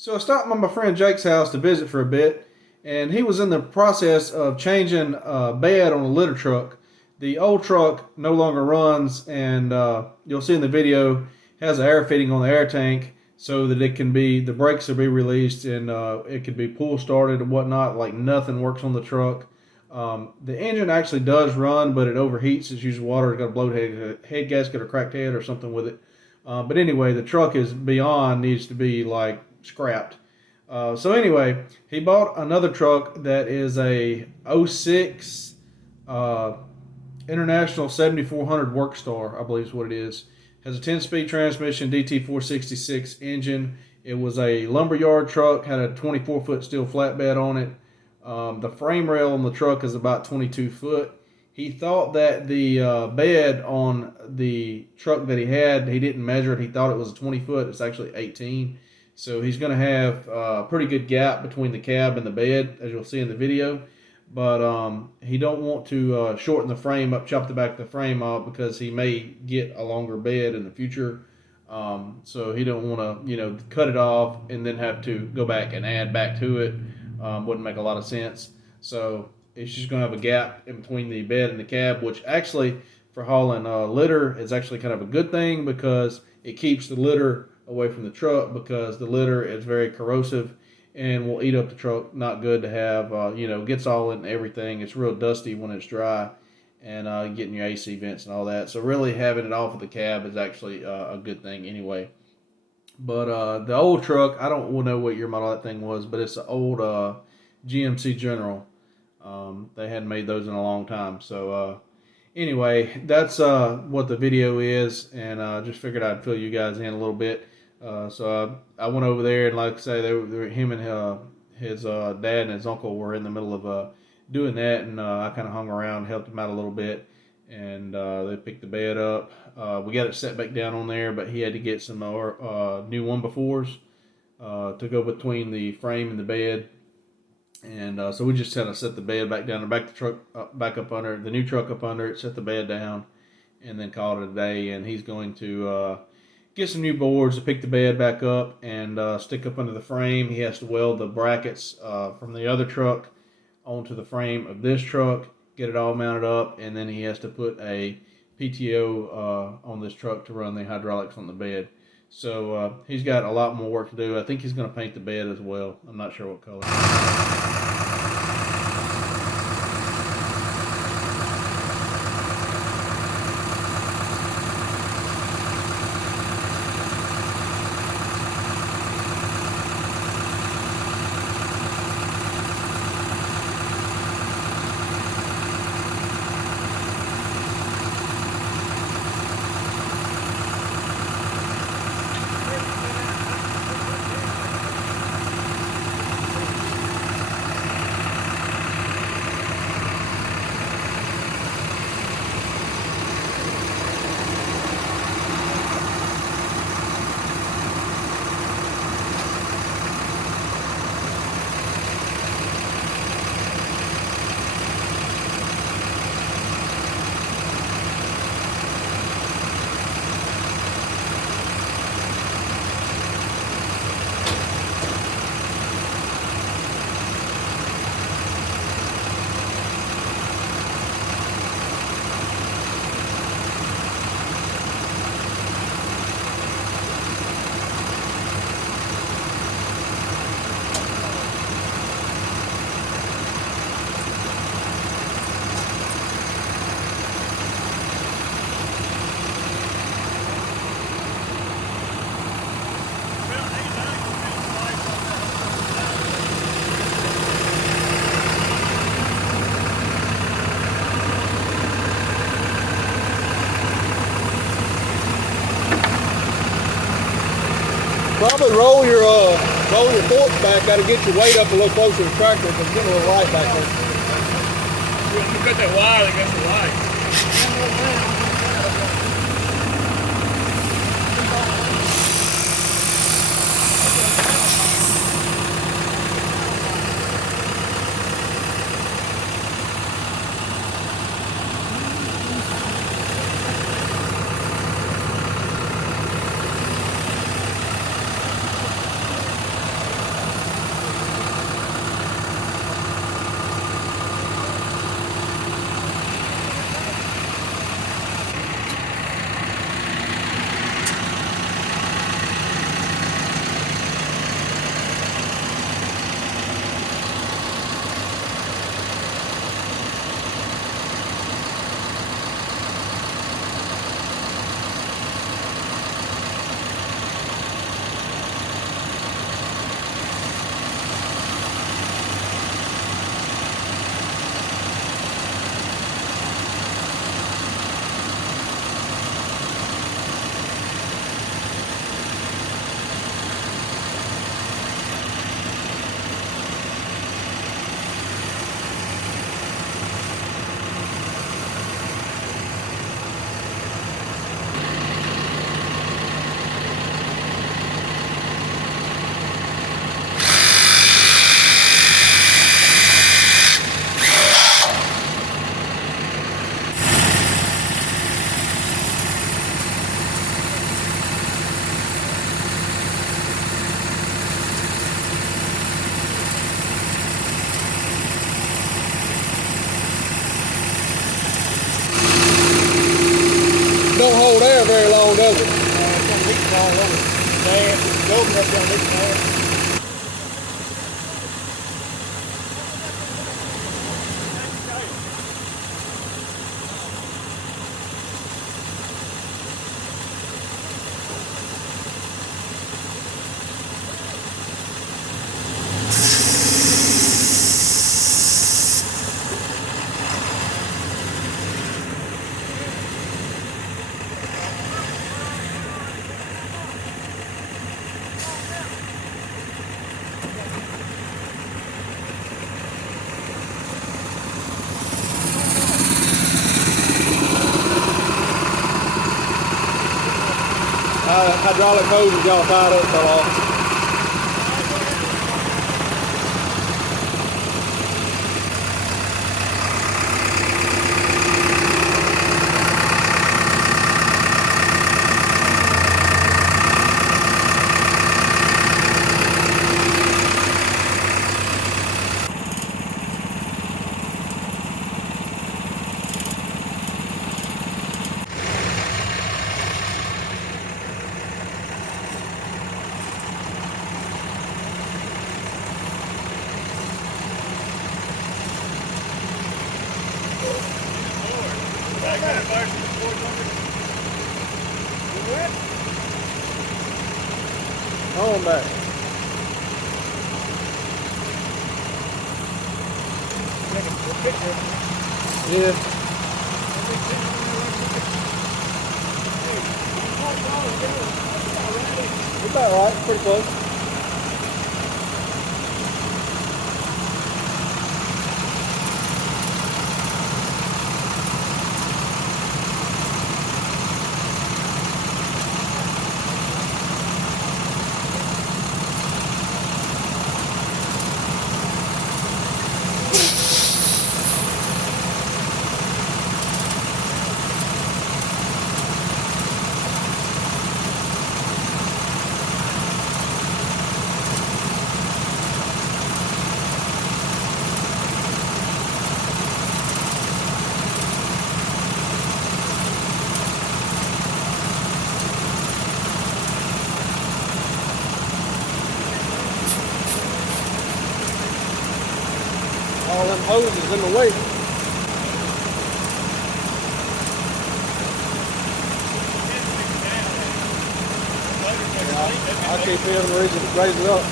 So I stopped by my friend Jake's house to visit for a bit, and he was in the process of changing a bed on a litter truck. The old truck no longer runs, and you'll see in the video has an air fitting on the air tank so that the brakes will be released and it could be pull started and whatnot. Like nothing works on the truck. The engine actually does run, but it overheats. It's usually water. It's got a blown head gasket or cracked head or something with it. But anyway, the truck is beyond needs to be like scrapped. So anyway, he bought another truck that is a '06 uh, International 7400 Workstar, I believe is what it is. Has a 10-speed transmission, DT466 engine. It was a lumberyard truck, had a 24-foot steel flatbed on it. The frame rail on the truck is about 22 foot. He thought that the bed on the truck that he didn't measure it. He thought it was a 20 foot. It's actually 18. So he's going to have a pretty good gap between the cab and the bed, as you'll see in the video. But he don't want to shorten the frame up, chop the back of the frame off because he may get a longer bed in the future. So he don't want to, cut it off and then have to go back and add back to it. Wouldn't make a lot of sense. So it's just going to have a gap in between the bed and the cab, which actually for hauling litter is actually kind of a good thing because it keeps the litter away from the truck because the litter is very corrosive and will eat up the truck. Not good to have, gets all in everything. It's real dusty when it's dry and getting your AC vents and all that. So really having it off of the cab is actually a good thing anyway. But the old truck, I don't know what year model that thing was, but it's an old GMC General. They hadn't made those in a long time. So anyway, that's what the video is, and I just figured I'd fill you guys in a little bit. So I went over there, and like I say, him and his dad and his uncle were in the middle of doing that, and I kind of hung around, helped him out a little bit, and they picked the bed up. We got it set back down on there, but he had to get some more new 1x4s to go between the frame and the bed. And so we just kind of set the bed back down and back the truck back up under the new truck up under it, set the bed down, and then called it a day. And he's going to get some new boards to pick the bed back up and stick up under the frame. He has to weld the brackets from the other truck onto the frame of this truck, get it all mounted up, and then he has to put a PTO on this truck to run the hydraulics on the bed. So he's got a lot more work to do. I think he's going to paint the bed as well. I'm not sure what color. Probably roll your forks back. Got to get your weight up a little closer to the tractor because it's getting a little light back there. You got that wire that gets the light. all over. Sand, just open up down this sand. Hydraulic hose is all fired up, fell off. On back. Yeah. It's about right, pretty close. All them hoses in the way. I keep hearing raise it up.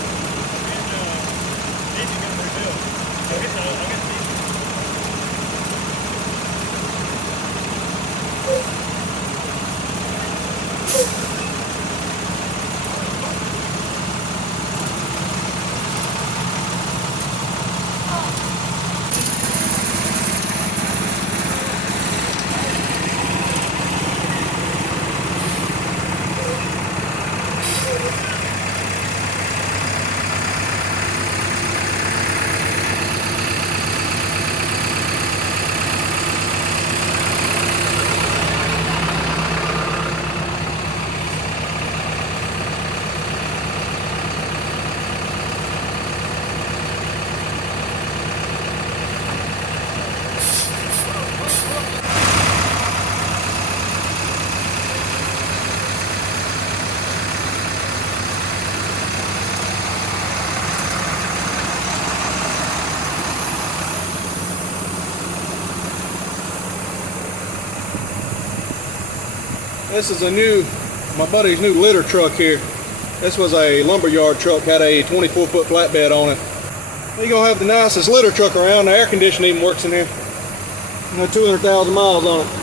This is my buddy's new litter truck here. This was a lumberyard truck, had a 24-foot flatbed on it. You're gonna have the nicest litter truck around. The air conditioning even works in here. 200,000 miles on it.